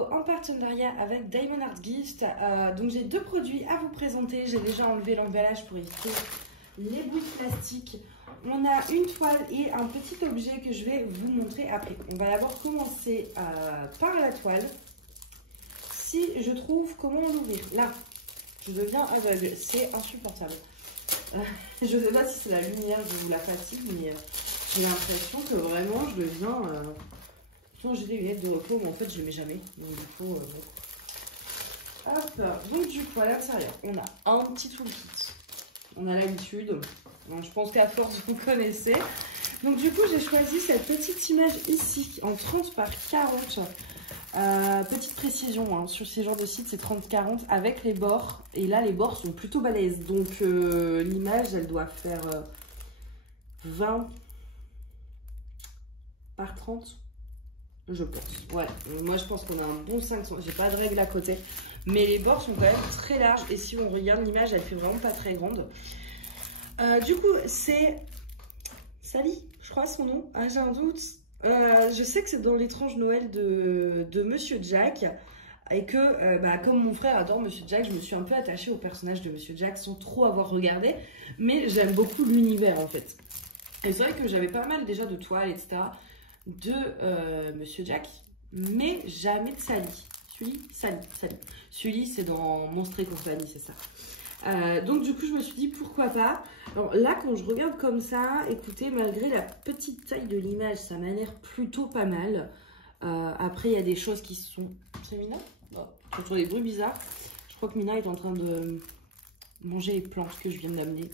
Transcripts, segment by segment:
vidéo en partenariat avec Diamond Art Gift. Donc j'ai deux produits à vous présenter. J'ai déjà enlevé l'emballage pour éviter les bouts de plastique. On a une toile et un petit objet que je vais vous montrer après. On va d'abord commencer par la toile. Si je trouve comment l'ouvrir. Là, je deviens aveugle. C'est insupportable. Je ne sais pas si c'est la lumière ou la fatigue, mais j'ai l'impression que vraiment je deviens... j'ai des lunettes de repos, mais en fait je ne les mets jamais. Donc du coup, hop. Donc du coup, à l'intérieur, on a un petit toolkit. On a l'habitude. Je pense qu'à force, vous connaissez. Donc du coup, j'ai choisi cette petite image ici, en 30 par 40. Petite précision, hein, sur ces genres de sites, c'est 30-40 avec les bords. Et là, les bords sont plutôt balèzes. Donc l'image, elle doit faire 20 par 30. Je pense. Ouais, moi je pense qu'on a un bon 500. J'ai pas de règle à côté. Mais les bords sont quand même très larges. Et si on regarde l'image, elle fait vraiment pas très grande. Du coup, c'est Sally, je crois son nom. Ah, j'ai un doute. Je sais que c'est dans l'étrange Noël de Monsieur Jack. Et que, comme mon frère adore Monsieur Jack, je me suis un peu attachée au personnage de Monsieur Jack sans trop avoir regardé. Mais j'aime beaucoup l'univers en fait. Et c'est vrai que j'avais pas mal déjà de toiles, etc. de Monsieur Jack, mais jamais de Sally. Sally. Sully, c'est dans Monstres et compagnie, c'est ça. Donc du coup, je me suis dit pourquoi pas. Alors là, quand je regarde comme ça, écoutez, malgré la petite taille de l'image, ça m'a l'air plutôt pas mal. Après, il y a des choses qui sont... C'est Mina? Oh, j'entends des bruits bizarres. Je crois que Mina est en train de manger les plantes que je viens d'amener.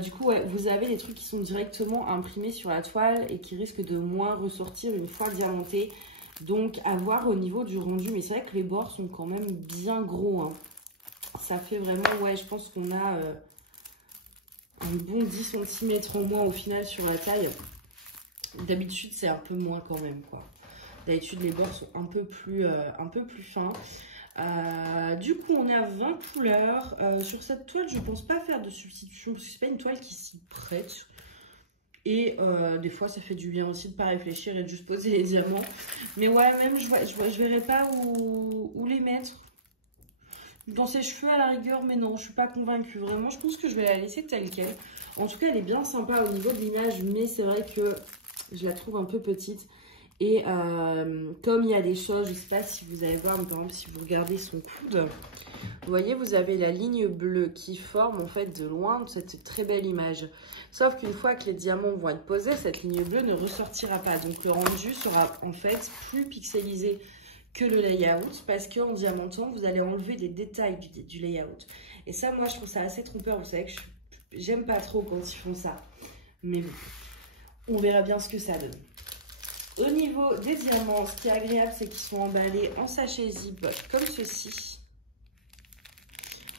Du coup, ouais, vous avez des trucs qui sont directement imprimés sur la toile et qui risquent de moins ressortir une fois diamantés. Donc, à voir au niveau du rendu. Mais c'est vrai que les bords sont quand même bien gros. Hein. Ça fait vraiment, ouais, je pense qu'on a un bon 10 cm en moins au final sur la taille. D'habitude, c'est un peu moins quand même, quoi. D'habitude, les bords sont un peu plus fins. Du coup, on a 20 couleurs. Sur cette toile, je ne pense pas faire de substitution parce que c'est pas une toile qui s'y prête. Et des fois, ça fait du bien aussi de ne pas réfléchir et de juste poser les diamants. Mais ouais, même je verrais pas où les mettre. Dans ses cheveux à la rigueur, mais non, je suis pas convaincue. Vraiment, je pense que je vais la laisser telle qu'elle. En tout cas, elle est bien sympa au niveau de l'image, mais c'est vrai que je la trouve un peu petite. Et comme il y a des choses, je ne sais pas si vous allez voir, mais par exemple si vous regardez son coude, vous voyez, vous avez la ligne bleue qui forme en fait de loin cette très belle image. Sauf qu'une fois que les diamants vont être posés, cette ligne bleue ne ressortira pas. Donc le rendu sera en fait plus pixelisé que le layout parce qu'en diamantant, vous allez enlever des détails du layout. Et ça, moi, je trouve ça assez trompeur. Vous savez que j'aime pas trop quand ils font ça. Mais bon, on verra bien ce que ça donne. Au niveau des diamants, ce qui est agréable, c'est qu'ils sont emballés en sachet zip comme ceci.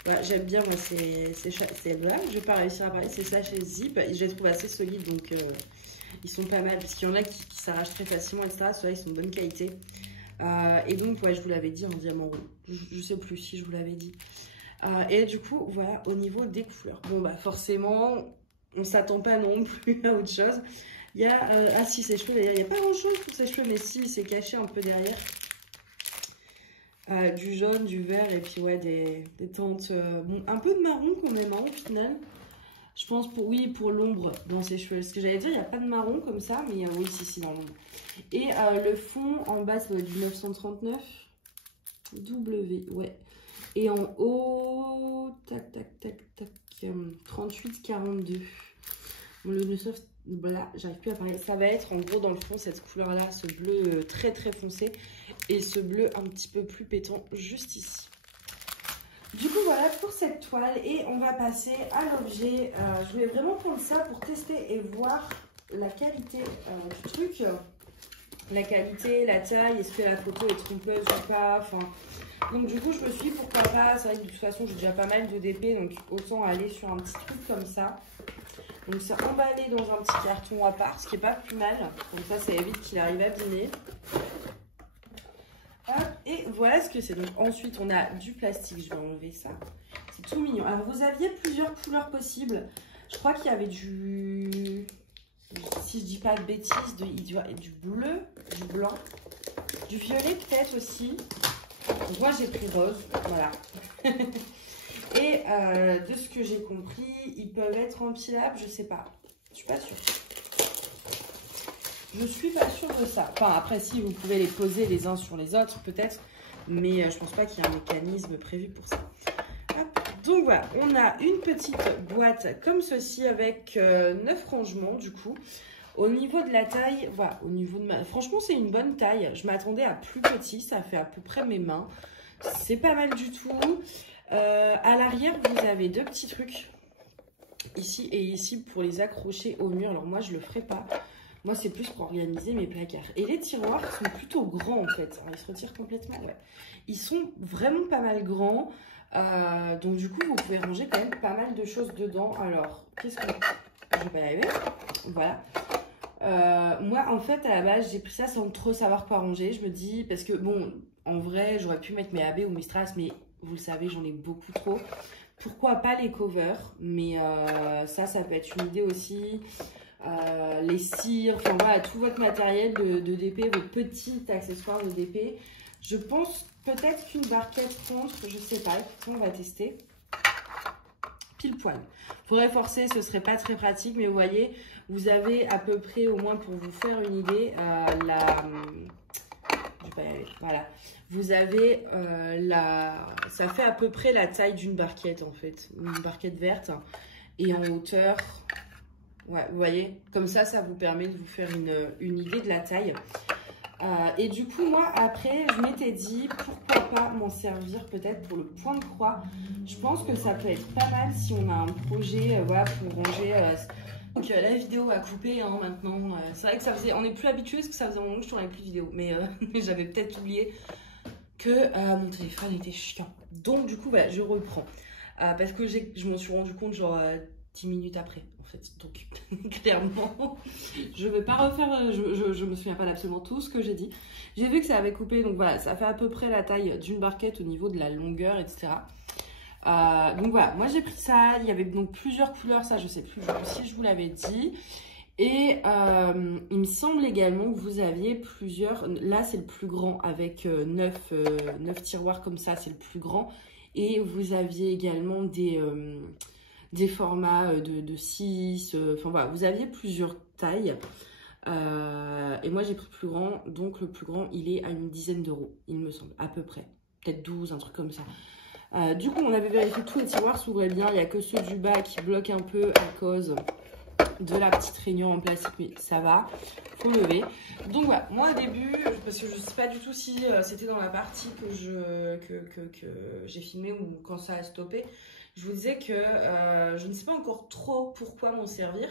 Voilà, j'aime bien, moi, voilà, je vais pas réussir à parler, ces sachets zip. Je les trouve assez solides, donc ils sont pas mal. Parce qu'il y en a qui s'arrachent très facilement, etc. Ceux-là, ils sont de bonne qualité. Et donc, ouais, je vous l'avais dit en diamant rouge. Je sais plus si je vous l'avais dit. Et du coup, voilà, au niveau des couleurs. Bon, bah forcément, on s'attend pas non plus à autre chose. Il y a, ah si, ses cheveux, il n'y a pas grand chose pour ses cheveux, mais si, c'est caché un peu derrière. Du jaune, du vert, et puis ouais, des teintes, bon, un peu de marron quand même, hein, au final. Je pense, pour l'ombre dans ses cheveux. Ce que j'allais dire, il n'y a pas de marron comme ça, mais oui, si, dans l'ombre. Et le fond, en bas, ça doit être du 939. W, ouais. Et en haut, tac, 38-42. Bon, le 9, voilà, j'arrive plus à parler. Ça va être en gros dans le fond cette couleur là, ce bleu très foncé et ce bleu un petit peu plus pétant juste ici. Du coup voilà pour cette toile et on va passer à l'objet. Je voulais vraiment prendre ça pour tester et voir la qualité du truc. La qualité, la taille, est-ce que la photo est trompeuse ou pas, enfin... Donc du coup je me suis dit pourquoi pas, c'est vrai que de toute façon j'ai déjà pas mal de DP, donc autant aller sur un petit truc comme ça. Donc c'est emballé dans un petit carton à part, ce qui est pas plus mal. Comme ça évite qu'il arrive abîmé. Hop, et voilà ce que c'est. Donc ensuite on a du plastique, je vais enlever ça. C'est tout mignon. Alors vous aviez plusieurs couleurs possibles. Je crois qu'il y avait du... Si je dis pas de bêtises, du bleu, du blanc. Du violet peut-être aussi. Moi j'ai pris rose, voilà. Et de ce que j'ai compris, ils peuvent être empilables, je sais pas. Je suis pas sûre. Je suis pas sûre de ça. Enfin après si vous pouvez les poser les uns sur les autres peut-être. Mais je pense pas qu'il y ait un mécanisme prévu pour ça. Hop. Donc voilà, on a une petite boîte comme ceci avec 9 rangements du coup. Au niveau de la taille, voilà, au niveau de ma... Franchement, c'est une bonne taille. Je m'attendais à plus petit, ça fait à peu près mes mains. C'est pas mal du tout. À l'arrière, vous avez 2 petits trucs. Ici et ici pour les accrocher au mur. Alors moi, je le ferai pas. Moi, c'est plus pour organiser mes placards. Et les tiroirs sont plutôt grands en fait. Alors, ils se retirent complètement, ouais. Ils sont vraiment pas mal grands. Donc du coup, vous pouvez ranger quand même pas mal de choses dedans. Alors, qu'est-ce que... Je vais pas y arriver. Voilà. Moi en fait à la base j'ai pris ça sans trop savoir quoi ranger. Je me dis parce que bon en vrai j'aurais pu mettre mes AB ou mes strass mais vous le savez j'en ai beaucoup trop. Pourquoi pas les covers, mais ça peut être une idée aussi. Les cires, enfin voilà tout votre matériel de DP, vos petits accessoires de DP. Je pense peut-être qu'une barquette contre, je sais pas, écoutez, on va tester. Pile poil. Faudrait forcer, ce serait pas très pratique, mais vous voyez, vous avez à peu près, au moins pour vous faire une idée, voilà. Vous avez ça fait à peu près la taille d'une barquette en fait, une barquette verte. Et en hauteur, ouais, vous voyez, comme ça vous permet de vous faire une idée de la taille. Et du coup, moi, après, je m'étais dit, pourquoi pas m'en servir peut-être pour le point de croix. Je pense que ça peut être pas mal si on a un projet, voilà, pour ranger. Donc, la vidéo a coupé hein, maintenant. C'est vrai que ça faisait, on n'est plus habitué parce que ça faisait un moment que je tournais plus de vidéo. Mais j'avais peut-être oublié que mon téléphone était chiant. Donc, du coup, voilà, je reprends. Parce que je m'en suis rendu compte, genre... 10 minutes après en fait, donc clairement je vais pas refaire, je me souviens pas d'absolument tout ce que j'ai dit. J'ai vu que ça avait coupé, donc voilà, ça fait à peu près la taille d'une barquette au niveau de la longueur, etc. Donc voilà, moi j'ai pris ça, il y avait donc plusieurs couleurs, ça je sais plus si je vous l'avais dit. Et il me semble également que vous aviez plusieurs, là c'est le plus grand avec 9 tiroirs comme ça, c'est le plus grand. Et vous aviez également des formats de 6, enfin voilà, vous aviez plusieurs tailles. Et moi j'ai pris le plus grand, donc le plus grand il est à une dizaine d'euros, il me semble, à peu près. Peut-être 12, un truc comme ça. Du coup on avait vérifié que tous les tiroirs s'ouvraient bien, il n'y a que ceux du bas qui bloquent un peu à cause de la petite rainure en plastique, mais ça va, faut lever. Donc voilà, moi au début, parce que je sais pas du tout si c'était dans la partie que j'ai filmé ou quand ça a stoppé, je vous disais que je ne sais pas encore trop pourquoi m'en servir.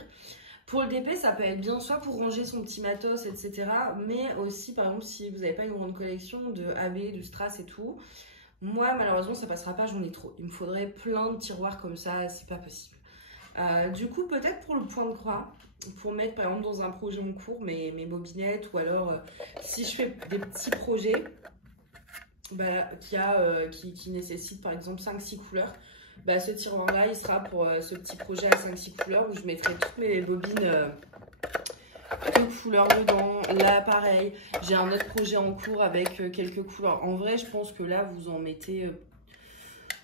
Pour le DP, ça peut être bien soit pour ranger son petit matos, etc. Mais aussi, par exemple, si vous n'avez pas une grande collection de AB, de strass et tout. Moi, malheureusement, ça passera pas, j'en ai trop. Il me faudrait plein de tiroirs comme ça, c'est pas possible. Du coup, peut-être pour le point de croix, pour mettre par exemple dans un projet en cours mes bobinettes, ou alors si je fais des petits projets qui nécessitent par exemple 5-6 couleurs, ce tiroir là il sera pour ce petit projet à 5-6 couleurs où je mettrai toutes mes bobines de couleurs dedans. Là pareil, j'ai un autre projet en cours avec quelques couleurs. En vrai je pense que là vous en mettez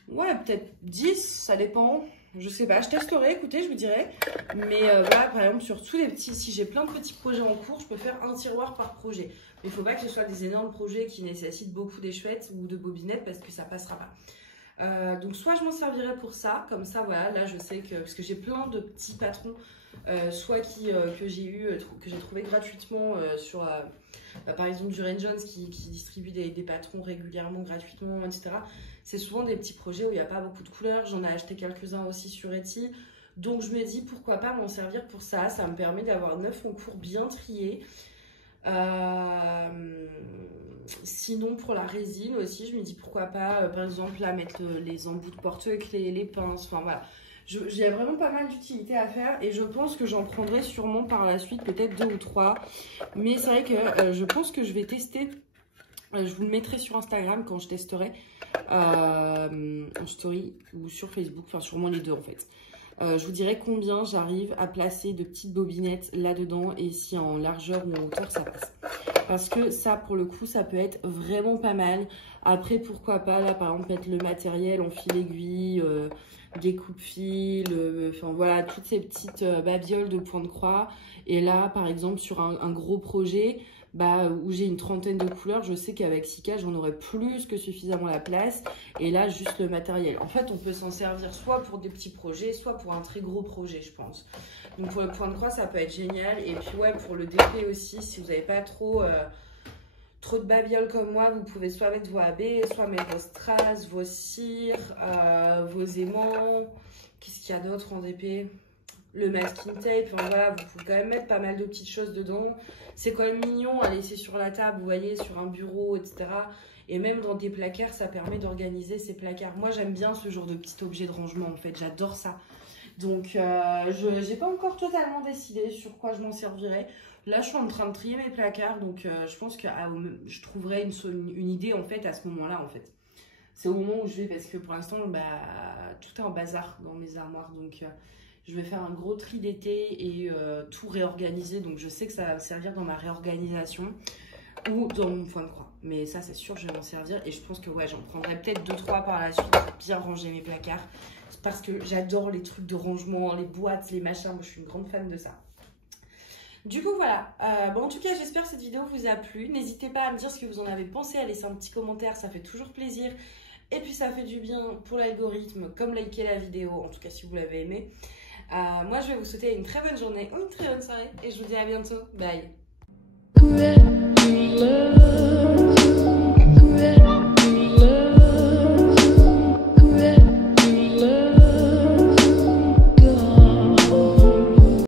ouais peut-être 10, ça dépend. Je sais pas, je testerai, écoutez, je vous dirai. Mais voilà, par exemple, sur tous les petits, si j'ai plein de petits projets en cours, je peux faire un tiroir par projet. Mais il ne faut pas que ce soit des énormes projets qui nécessitent beaucoup d'échouettes ou de bobinettes parce que ça passera pas. Donc soit je m'en servirai pour ça, comme ça, voilà, là je sais que, parce que j'ai plein de petits patrons, soit que j'ai trouvé gratuitement sur, par exemple, du Rain Jones qui distribue des patrons régulièrement, gratuitement, etc. C'est souvent des petits projets où il n'y a pas beaucoup de couleurs. J'en ai acheté quelques-uns aussi sur Etsy. Donc je me dis pourquoi pas m'en servir pour ça. Ça me permet d'avoir 9 concours bien triés. Sinon pour la résine aussi, je me dis pourquoi pas, par exemple, là mettre les embouts de porte-clés, les pinces, enfin voilà. J'ai vraiment pas mal d'utilité à faire et je pense que j'en prendrai sûrement par la suite, peut-être 2 ou 3. Mais c'est vrai que je pense que je vais tester. Je vous le mettrai sur Instagram quand je testerai en story ou sur Facebook, enfin sûrement les deux en fait. Je vous dirai combien j'arrive à placer de petites bobinettes là-dedans et si en largeur ou en hauteur ça passe. Parce que ça, pour le coup, ça peut être vraiment pas mal. Après, pourquoi pas, là, par exemple, mettre le matériel en fil aiguille, des coupe-fils, enfin voilà, toutes ces petites babioles de point de croix. Et là, par exemple, sur un gros projet, où j'ai une trentaine de couleurs, je sais qu'avec Sika, j'en aurais plus que suffisamment la place. Et là, juste le matériel. En fait, on peut s'en servir soit pour des petits projets, soit pour un très gros projet, je pense. Donc pour le point de croix, ça peut être génial. Et puis ouais, pour le DP aussi, si vous n'avez pas trop de babioles comme moi, vous pouvez soit mettre vos AB, soit mettre vos strass, vos cires, vos aimants. Qu'est-ce qu'il y a d'autre en DP? Le masking tape, enfin voilà, vous pouvez quand même mettre pas mal de petites choses dedans. C'est quand même mignon à laisser sur la table, vous voyez, sur un bureau, etc. Et même dans des placards, ça permet d'organiser ces placards. Moi, j'aime bien ce genre de petit objet de rangement, en fait, j'adore ça. Donc, je n'ai pas encore totalement décidé sur quoi je m'en servirai. Là, je suis en train de trier mes placards, donc je pense que je trouverai une idée, en fait, à ce moment-là, en fait. C'est au moment où je vais, parce que pour l'instant, tout est en bazar dans mes armoires, donc... je vais faire un gros tri d'été et tout réorganiser. Donc, je sais que ça va me servir dans ma réorganisation ou dans mon point de croix. Mais ça, c'est sûr, je vais m'en servir. Et je pense que ouais, j'en prendrai peut-être 2-3 par la suite pour bien ranger mes placards. Parce que j'adore les trucs de rangement, les boîtes, les machins. Moi, je suis une grande fan de ça. Du coup, voilà. En tout cas, j'espère que cette vidéo vous a plu. N'hésitez pas à me dire ce que vous en avez pensé, à laisser un petit commentaire. Ça fait toujours plaisir. Et puis, ça fait du bien pour l'algorithme, comme liker la vidéo, en tout cas si vous l'avez aimé. Moi, je vais vous souhaiter une très bonne journée ou une très bonne soirée et je vous dis à bientôt. Bye.